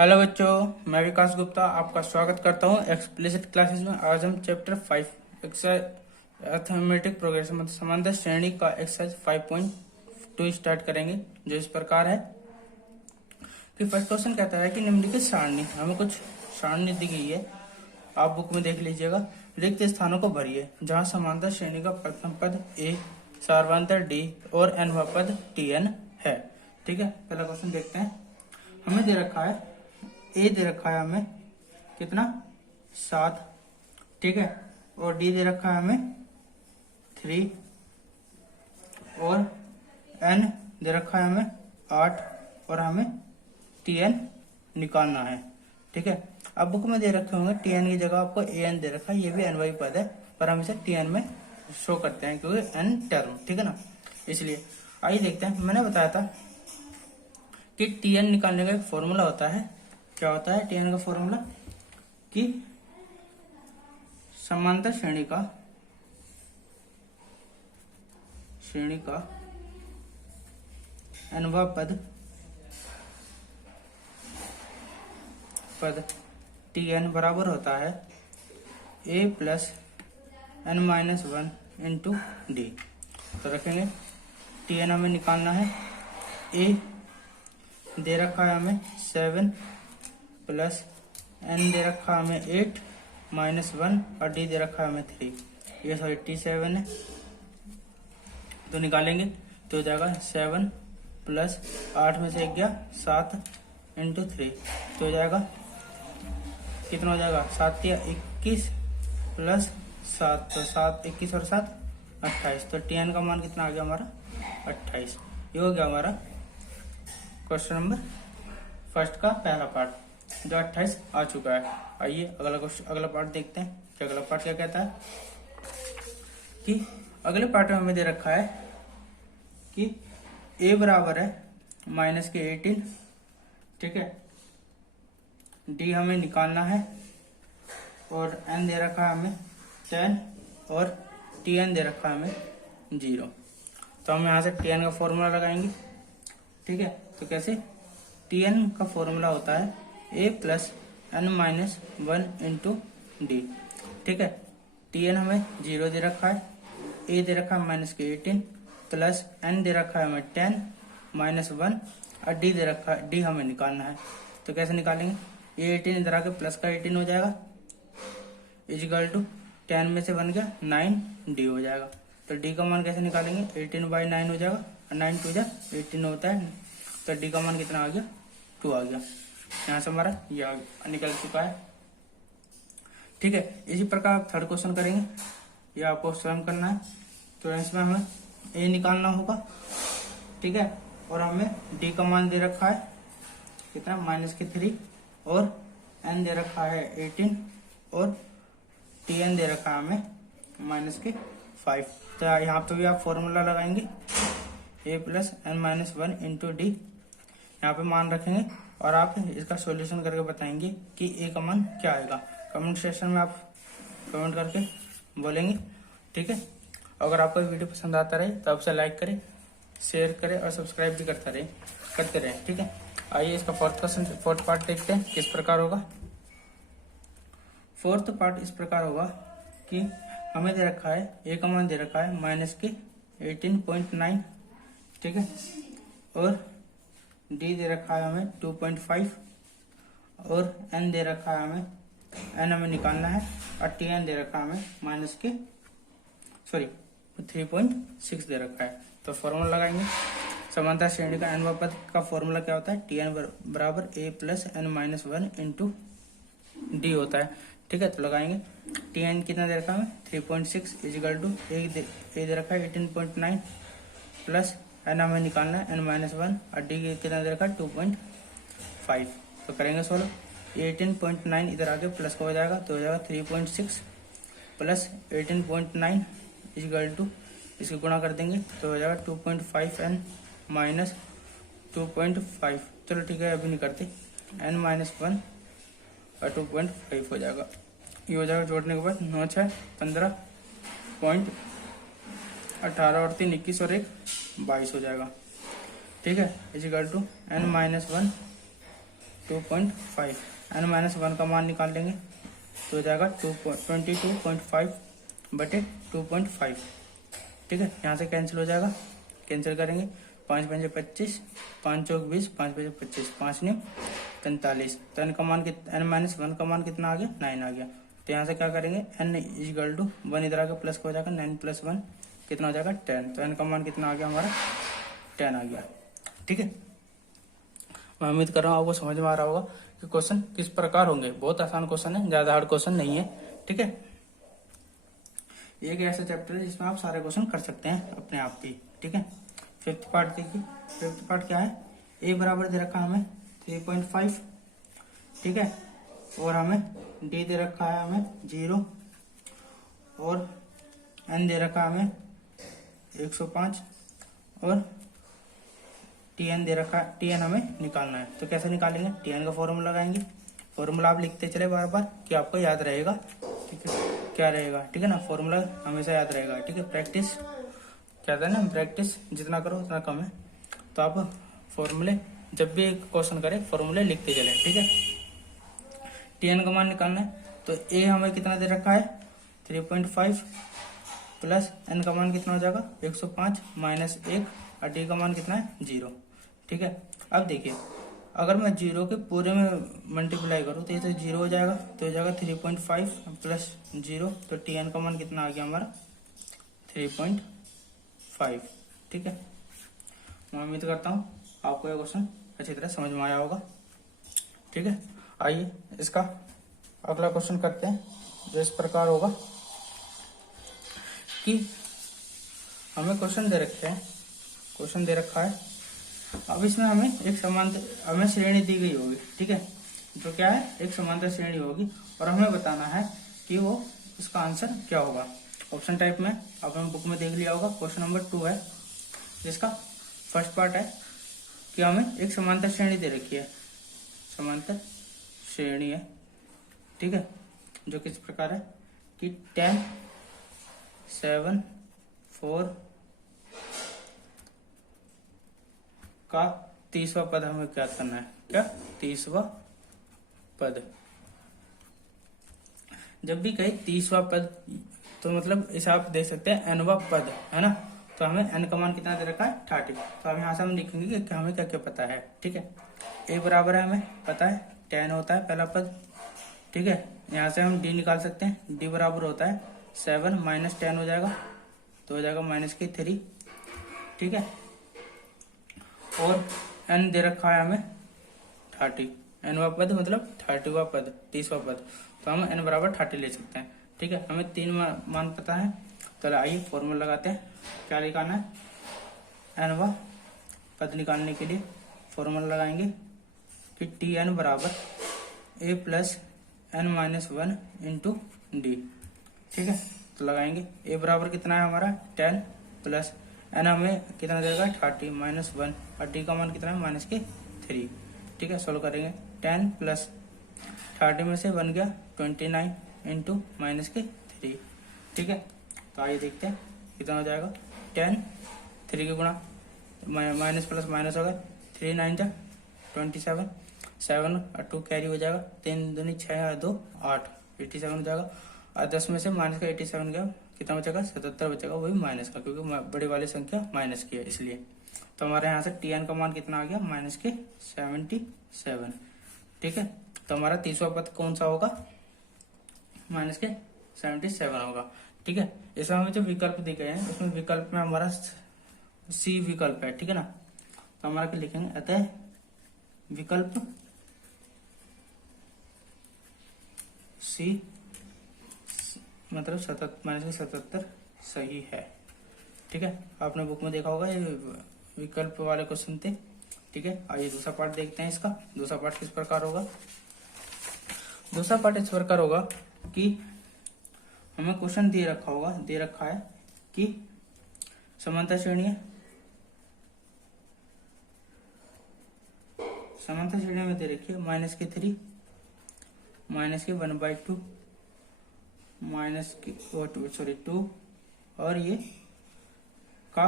Hello बच्चों, मैं विकास गुप्ता आपका स्वागत करता हूं एक्सप्लिसिट क्लासेस में। आज हम चैप्टर 5 एक्सरसाइज अर्थमेटिक प्रोग्रेशन मतलब समांतर श्रेणी का एक्सरसाइज 5.2 स्टार्ट करेंगे, जो इस प्रकार है कि फर्स्ट क्वेश्चन कहता है कि निम्नलिखित सारणी, हमें कुछ सारणी दी गई है, आप बुक में देख लीजिएगा। रिक्त स्थानों को भरिए जहां समांतर श्रेणी का प्रथम पद ए, सार्वंतर डी और nवां पद tn है। ठीक है, पहला क्वेश्चन देखते हैं। हमें दे रखा है ए, दे रखा है हमें कितना 7, ठीक है, और डी दे रखा है हमें 3 और एन दे रखा है हमें 8 और हमें tn निकालना है। ठीक है, अब बुक में दे रखे होंगे tn की जगह आपको an दे रखा है, ये भी n पद है पर हम इसे tn में शो करते हैं क्योंकि n टर्म, ठीक है ना, इसलिए। आइए देखते हैं। मैंने बताया था कि tn निकालने का एक फॉर्मूला होता है। क्या होता है tn का फॉर्मूला? कि समांतर श्रेणी का nवां पद tn बराबर होता है a plus n-1 into D. तो रखेंगे tn हमें निकालना है। a दे रखा है हमें 7 प्लस n दे रखा है हमें 8 -1 और d दे रखा है हमें 3। ये 87 है, तो निकालेंगे तो हो जाएगा 7 प्लस 8 में से 1 गया 7 इंटू 3, तो हो जाएगा कितना हो जाएगा 7 या 21 प्लस 7, तो 7 21 और 7 28। तो tn का मान कितना आ गया हमारा 28। ये हो गया हमारा क्वेश्चन नंबर फर्स्ट का पहला पार्ट, जो 28 आ चुका है। आइए अगला पार्ट देखते हैं कि अगला पार्ट क्या कहता है। कि अगले पार्ट में हमें दे रखा है कि a बराबर है -18, ठीक है, d हमें निकालना है और n दे रखा है हमें 10 और tn दे रखा है हमें 0। तो हम यहाँ से tn का फॉर्मूला लगाएंगे। ठीक है, तो कैसे? tn का फॉर्मूला होता है a plus n-1 into D. ठीक है, tn हमें 0 दे रखा है, a दे रखा है -18 प्लस n दे रखा है हमें 10 -1 और d दे रखा है, d हमें निकालना है। तो कैसे निकालेंगे? ये 18 इधर आके प्लस का 18 हो जाएगा, इजिकल टू 10 में से 1 गया 9 d हो जाएगा। तो d का मान कैसे निकालेंगे? 18/9 हो जाएगा, 9 2 जा 18 होता है, तो d का मान कितना आ गया 2 आ गया। यहाँ से हमारा यह निकल चुका है। ठीक है, इसी प्रकार आप थर्ड क्वेश्चन करेंगे, यह आपको स्वयं करना है। तो इसमें हमें a निकालना होगा, ठीक है, और हमें d का मान दे रखा है कितना -3 और n दे रखा है 18 और tn दे रखा है हमें -5। तो यहाँ पे भी आप फॉर्मूला लगाएंगे a plus n-1 into D, यहाँ पे मान रखेंगे और आप इसका सॉल्यूशन करके बताएंगे कि a का मान क्या आएगा। कमेंट सेक्शन में आप कमेंट करके बोलेंगे। ठीक है, अगर आपको वीडियो पसंद आता रहे तो आपसे लाइक करें, शेयर करें और सब्सक्राइब भी करते रहें। ठीक है, आइए इसका फोर्थ पार्ट देखते हैं किस प्रकार होगा। फोर्थ पार्ट इस प्रकार होगा कि हमें दे रखा है a का मान दे रखा है -18.9, ठीक है, और d दे रखा है हमें 2.5 और n दे रखा है हमें, n हमें निकालना है, और tn दे रखा है हमें 3.6 दे रखा है। तो फॉर्मूला लगाएंगे। समांतर श्रेणी का nवां पद का फॉर्मूला क्या होता है? tn बराबर a plus n-1 into D होता है। ठीक है, तो लगाएंगे। tn कितना दे रखा है? 3.6 इजिकल टू a दे रखा है 18.9 प्लस n हमें निकालना है n-1 और d कितना दे रखा है 2.5। तो करेंगे सोल्व। 18.9 इधर आके प्लस का हो जाएगा, तो हो जाएगा 3.6 प्लस 18.9 इजिकल टू इसको गुणा कर देंगे तो हो जाएगा 2.5n माइनस 2.5। चलो ठीक है, अभी नहीं करते, n-1 और 2.5 हो जाएगा। ये हो जाएगा जोड़ने के बाद 9 6 15.18 और 3 21 और 1 22 हो जाएगा। ठीक है, is equal to n-1 2.5, n minus 1 का मान निकाल लेंगे तो हो जाएगा 22.5 बटे 2.5। ठीक है, यहाँ से कैंसिल हो जाएगा, कैंसिल करेंगे 5 पंजे 25, 5 चौक 20, 5 पंजे 25, 5 ने 45। तो n का मान n माइनस 1 का मान कितना आ गया, 9 आ गया। तो यहाँ से क्या करेंगे, n इक्वल टू 1 इधर आके प्लस हो जाएगा, 9 + 1 कितना हो जाएगा 10। तो n का मान कितना आ गया हमारा 10 आ गया। ठीक है, मैं उम्मीद कर रहा हूँ आपको समझ में आ रहा होगा कि क्वेश्चन किस प्रकार होंगे। बहुत आसान क्वेश्चन है, ज्यादा हार्ड क्वेश्चन नहीं है। ठीक है, एक ऐसा चैप्टर है जिसमें आप सारे क्वेश्चन कर सकते हैं अपने आप भी। ठीक है, फिफ्थ पार्ट देखिए। फिफ्थ पार्ट क्या है, ए बराबर दे रखा है हमें 3.5। ठीक है, और हमें डी दे रखा है हमें 0 और एन दे रखा है हमें 105 और टीएन दे रखा है। टीएन हमें निकालना है, तो कैसे निकालेंगे, टीएन का फॉर्मूला लगाएंगे। फॉर्मूला आप लिखते चले बार बार कि आपको याद रहेगा। ठीक है, क्या रहेगा, ठीक है ना, फॉर्मूला हमेशा याद रहेगा। ठीक है, प्रैक्टिस कहते हैं ना, प्रैक्टिस जितना करो उतना कम है। तो आप फॉर्मूले जब भी एक क्वेश्चन करें फॉर्मूले लिखते चले। ठीक है, टीएन का मान निकालना है, तो ए हमें कितना दे रखा है 3.5 प्लस एन का मान कितना हो जाएगा 105 माइनस 1 और डी का मान कितना है 0। ठीक है, अब देखिए अगर मैं 0 के पूरे में मल्टीप्लाई करूँ तो ये तो 0 हो जाएगा, तो हो जाएगा 3.5 प्लस 0। तो टीएन का मान कितना आ गया हमारा 3.5। ठीक है, मैं उम्मीद करता हूँ आपको ये क्वेश्चन अच्छी तरह समझ में आया होगा। ठीक है, आइए इसका अगला क्वेश्चन करते हैं, जो इस प्रकार होगा कि हमें क्वेश्चन दे रखे हैं, क्वेश्चन दे रखा है। अब इसमें हमें एक समांतर हमें श्रेणी दी गई होगी। ठीक है, जो क्या है एक समांतर श्रेणी होगी और हमें बताना है कि वो इसका आंसर क्या होगा। ऑप्शन टाइप में आपने बुक में देख लिया होगा, क्वेश्चन नंबर 2 है, जिसका फर्स्ट पार्ट है कि हमें एक समांतर श्रेणी दे रखी है, समांतर श्रेणी है। ठीक है, जो किस प्रकार है कि 10 7 4 का 30वां पद हमें क्या करना है, क्या 30वां पद। जब भी कहे 30वां पद तो मतलब इसे आप देख सकते हैं nवां पद है ना, तो हमें n का मान कितना दे रखा है 30। तो अब यहाँ से हम लिखेंगे कि हमें क्या क्या पता है। ठीक है, a बराबर है हमें पता है 10 होता है पहला पद। ठीक है, यहाँ से हम d निकाल सकते हैं, d बराबर होता है 7 माइनस 10 हो जाएगा, तो हो जाएगा -3। ठीक है, और n दे रखा है हमें 30, nवां पद मतलब 30वां पद 30वां पद, तो हम n बराबर 30 ले सकते हैं। ठीक है, हमें 3 मान पता है, तो आइए फॉर्मूला लगाते हैं। क्या निकालना है, nवां पद निकालने के लिए फॉर्मूला लगाएंगे कि tn बराबर a plus n minus 1 into D. ठीक है, तो लगाएंगे a बराबर कितना है हमारा 10 प्लस n हमें कितना देगा 30 माइनस 1 और d का मान कितना है -3। ठीक है, सोल्व करेंगे 10 प्लस 30 में से बन गया 29 इंटू -3। ठीक है, तो आइए देखते हैं कितना हो जाएगा 10 3 के गुणा माइनस प्लस माइनस होगा 3 9 जा 27 7 और 2 कैरी हो जाएगा, 3 दूनी 6 और 2 8 87 हो जाएगा। और 10 में से माइनस का 87 गया, कितना बचेगा 77 बचेगा, वही माइनस का, क्योंकि बड़ी वाली संख्या माइनस की है इसलिए। तो हमारे यहाँ से टीएन का मान कितना आ गया -77। ठीक है, तो हमारा 30वां पद कौन सा होगा -77 होगा। ठीक है, इसमें हमें जो विकल्प दिए गए हैं उसमें विकल्प में हमारा सी विकल्प है। ठीक है ना, तो हमारा क्या लिखेंगे, अतः विकल्प सी मतलब -77 सही है। ठीक है, आपने बुक में देखा होगा ये विकल्प वाले क्वेश्चन थे। ठीक है, आइए दूसरा पार्ट देखते हैं। इसका दूसरा पार्ट किस प्रकार होगा, दूसरा पार्ट इस प्रकार होगा कि हमें क्वेश्चन दे रखा है कि समांतर श्रेणी है, समांतर श्रेणी में दे रखी है -3 -1/2 -2 और ये का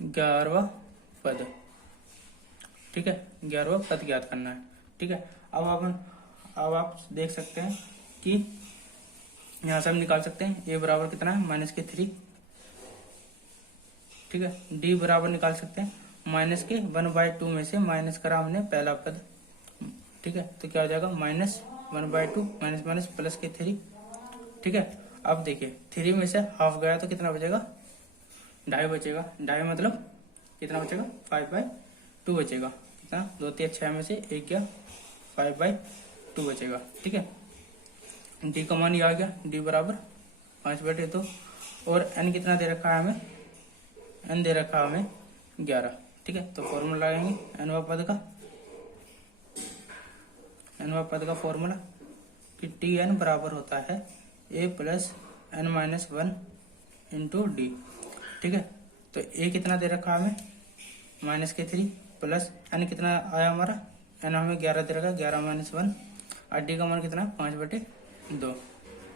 11वां पद। ठीक है, 11वां पद ज्ञात करना है। ठीक है, अब आप देख सकते हैं कि यहाँ से हम निकाल सकते हैं a बराबर कितना है -3। ठीक है, d बराबर निकाल सकते हैं -1/2 में से माइनस करा हमने पहला पद। ठीक है, तो क्या हो जाएगा -1/2 माइनस प्लस के 3। ठीक है, अब देखिए 3 में से हाफ गया तो कितना बचेगा, 2.5 बचेगा। 2.5 मतलब कितना बचेगा, 5/2 बचेगा। कितना, 2 3 6 में से 1 गया, 5/2 बचेगा। ठीक है, डी का मान ये आ गया, डी बराबर 5/2। और एन कितना दे रखा है हमें, एन दे रखा है हमें 11। ठीक है, तो फॉर्मूला लगाएंगे एनवा पद का फॉर्मूला कि टी एन बराबर होता है A plus N minus 1 into D. ठीक है, तो ए कितना दे रखा हमें -3 प्लस एन कितना आया हमारा, एन हमें 11 दे रखा है, 11 - 1 और डी का मान कितना 5/2।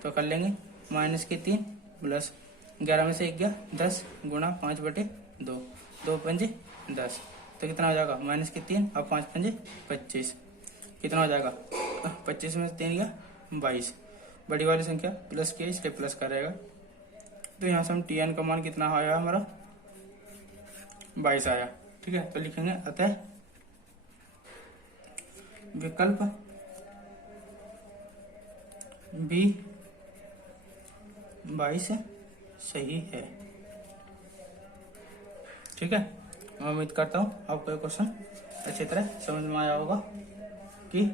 तो कर लेंगे -3 प्लस 11 में से 1 गया 10 गुणा 5/2, 2 पंजे 10। तो कितना हो जाएगा -3 और 5 पंजे 25। कितना हो जाएगा 25 में से 3 गया 22। बड़ी वाली संख्या प्लस की है इसलिए प्लस करेगा। तो यहाँ से हम टी एन का मान कितना आया हमारा 22 आया। ठीक है, तो लिखेंगे अतः विकल्प बी 22 सही है। ठीक है, मैं उम्मीद करता हूँ आपको ये क्वेश्चन अच्छी तरह समझ में आया होगा कि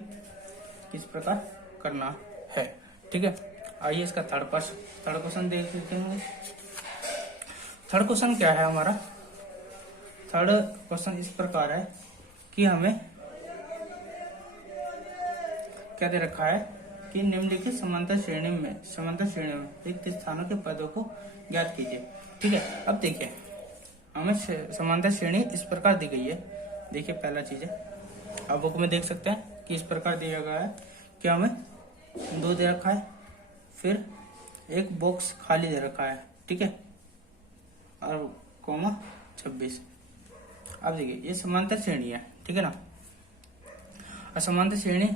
किस प्रकार करना है। ठीक है, आइए इसका थर्ड क्वेश्चन देख लेते हैं। थर्ड क्वेश्चन क्या है हमारा, थर्ड क्वेश्चन इस प्रकार है कि हमें क्या दे रखा है कि निम्नलिखित समांतर श्रेणी में रिक्त स्थानों के पदों को ज्ञात कीजिए। ठीक है, अब देखिए हमें समांतर श्रेणी इस प्रकार दी गई है। देखिए पहला चीज है, आप बुक में देख सकते हैं कि इस प्रकार दिया गया है कि हमें 2 दे रखा है, फिर एक बॉक्स खाली दे रखा है। ठीक है, और कोमा 26। अब देखिए ये समांतर श्रेणी है। ठीक है ना, असमांतर श्रेणी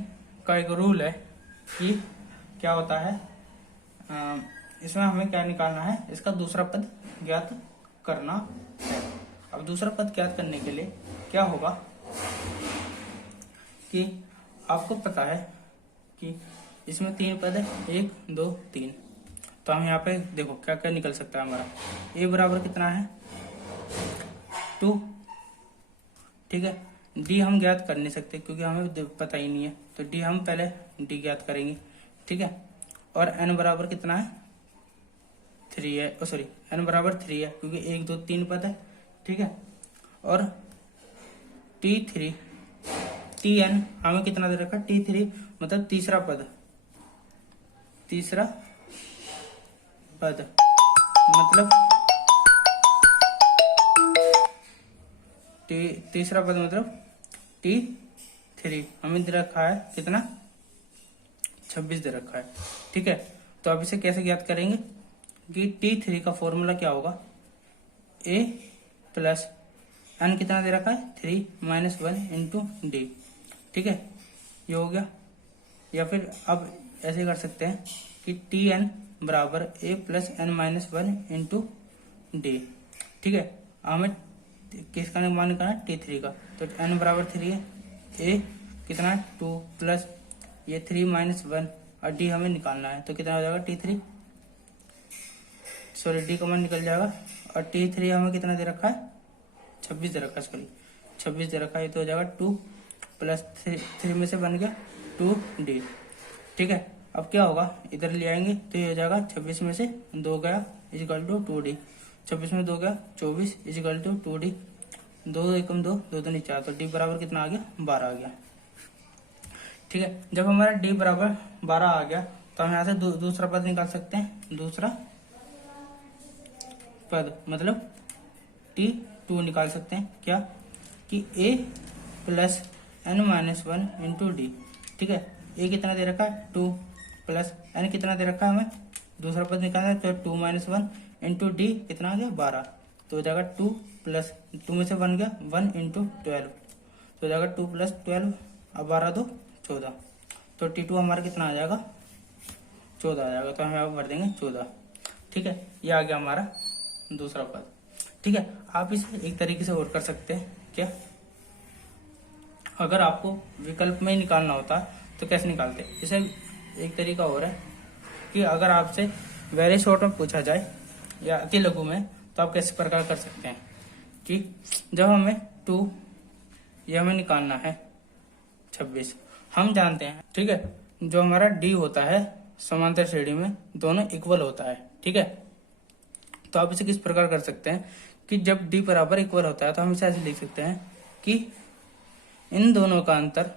का एक रूल है कि क्या होता है, इसमें हमें क्या निकालना है, इसका दूसरा पद ज्ञात करना है। अब दूसरा पद ज्ञात करने के लिए क्या होगा कि आपको पता है कि इसमें 3 पद है, 1 2 3। तो हम यहाँ पे देखो क्या क्या निकल सकता है हमारा, a बराबर कितना है 2। ठीक है, d हम ज्ञात कर नहीं सकते क्योंकि हमें पता ही नहीं है, तो d हम पहले d ज्ञात करेंगे। ठीक है, और n बराबर कितना है 3 है, सॉरी n बराबर 3 है क्योंकि 1 2 3 पद है। ठीक है, और tn हमें कितना दे रखा, t3 मतलब तीसरा पद मतलब तीसरा पद मतलब t3 हमें दे रखा है कितना 26 दे रखा है। ठीक है, तो अब इसे कैसे ज्ञात करेंगे कि t3 का फॉर्मूला क्या होगा, a प्लस n कितना दे रखा है 3 - 1 इंटू डी। ठीक है, ये हो गया। या फिर अब ऐसे कर सकते हैं कि tn बराबर a plus n - 1 into D. ठीक है, हमें किसका मान निकालना है t3 का, तो n बराबर 3 है, a कितना है 2 प्लस ये 3 - 1 और d हमें निकालना है, तो कितना हो जाएगा t3, सॉरी d का मान निकल जाएगा। और t3 हमें कितना दे रखा है 26 दे रखा है, सॉरी 26 दे रखा है, तो हो जाएगा 2 प्लस 3 में से बन गया 2d। ठीक है, अब क्या होगा इधर ले आएंगे तो ये हो जाएगा 26 में से 2 गया इजिकल टू 2d, 26 में 2 गया 24 इजिकल टू 2d, 2 एकम 2 2 2 4, तो d बराबर कितना आ गया 12 आ गया। ठीक है, जब हमारा d बराबर 12 आ गया तो हम यहाँ से दूसरा पद निकाल सकते हैं। दूसरा पद मतलब t2 निकाल सकते हैं, क्या कि a plus n - 1 into D. ठीक है, a कितना दे रखा है 2 प्लस n कितना दे रखा है हमें, दूसरा पद निकालना है तो 2 - 1 इंटू डी कितना आ गया 12, तो हो जाएगा 2 प्लस 2 में से 1 गया 1 इंटू 12, तो हो जाएगा 2 + 12, अब 12 2 14, तो T2 हमारा कितना आ जाएगा 14 आ जाएगा, तो हम यहाँ भर देंगे 14। ठीक है, ये आ गया हमारा दूसरा पद। ठीक है, आप इसे एक तरीके से और कर सकते हैं क्या, अगर आपको विकल्प में ही निकालना होता तो कैसे निकालते। इसे एक तरीका और है कि अगर आपसे वेरी शॉर्ट में पूछा जाए या अति लघु में, तो आप कैसे प्रकार कर सकते हैं कि जब हमें 2 ये हमें निकालना है 26, हम जानते हैं, ठीक है, जो हमारा डी होता है समांतर श्रेणी में दोनों इक्वल होता है। ठीक है, तो आप इसे किस प्रकार कर सकते हैं कि जब डी बराबर इक्वल होता है तो हम इसे ऐसे लिख सकते हैं कि इन दोनों का अंतर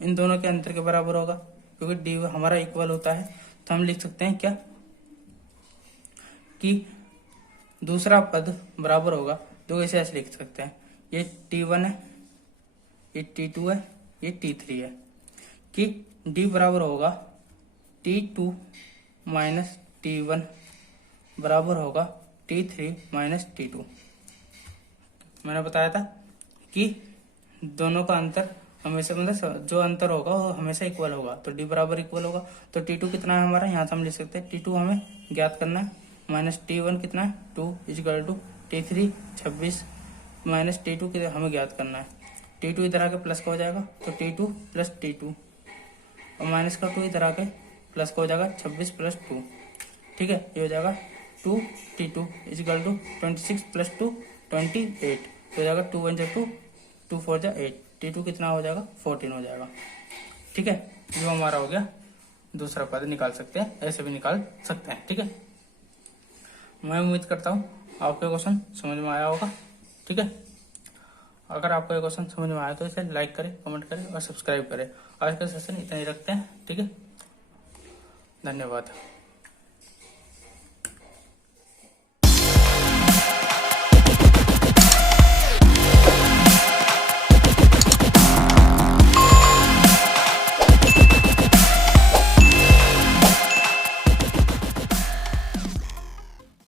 इन दोनों के अंतर के बराबर होगा, क्योंकि डी हमारा इक्वल होता है। तो हम लिख सकते हैं क्या कि दूसरा पद बराबर होगा, तो इसे ऐसे लिख सकते हैं, ये T1 है, ये T2 है, ये T3 है, कि D बराबर होगा T2 माइनस T1 बराबर होगा T3 माइनस T2। मैंने बताया था कि दोनों का अंतर हमेशा, मतलब जो अंतर होगा वो हमेशा इक्वल होगा, तो D बराबर इक्वल होगा। तो T2 कितना है हमारा, यहाँ से हम लिख सकते हैं T2 हमें ज्ञात करना है, माइनस T1 कितना है 2 = T3 26 माइनस T2 हमें ज्ञात करना है। T2 इधर आके प्लस का हो जाएगा, तो T2 + T2 और माइनस का 2 इधर आके प्लस का हो जाएगा 26 + 2। ठीक है, ये हो जाएगा 2T2 = 26 + 2 28, तो हो जाएगा 2 × 1 = 2 2 4 = 8, T2 कितना हो जाएगा 14 हो जाएगा। ठीक है, जो हमारा हो गया दूसरा पद निकाल सकते हैं, ऐसे भी निकाल सकते हैं। ठीक है, मैं उम्मीद करता हूँ आपको क्वेश्चन समझ में आया होगा। ठीक है, अगर आपको ये क्वेश्चन समझ में आया तो इसे लाइक करें, कमेंट करें और सब्सक्राइब करें। आज का सेशन इतना ही रखते हैं। ठीक है, धन्यवाद।